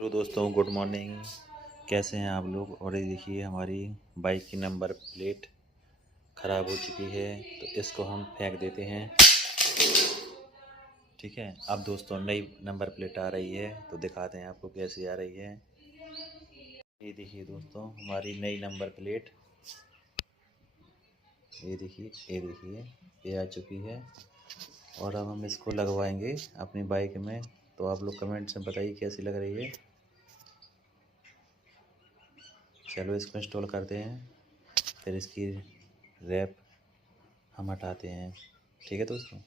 Hello दोस्तों, good morning. कैसे हैं आप लोग। और ये देखिए, हमारी बाइक की नंबर प्लेट ख़राब हो चुकी है, तो इसको हम फेंक देते हैं। ठीक है। अब दोस्तों नई नंबर प्लेट आ रही है, तो दिखाते हैं आपको कैसी आ रही है। ये देखिए दोस्तों, हमारी नई नंबर प्लेट ये आ चुकी है। और अब हम इसको लगवाएंगे अपनी बाइक में। तो आप लोग कमेंट्स में बताइए कैसी लग रही है। चलो इसको इंस्टॉल करते हैं, फिर इसकी रैप हम हटाते हैं। ठीक है दोस्तों।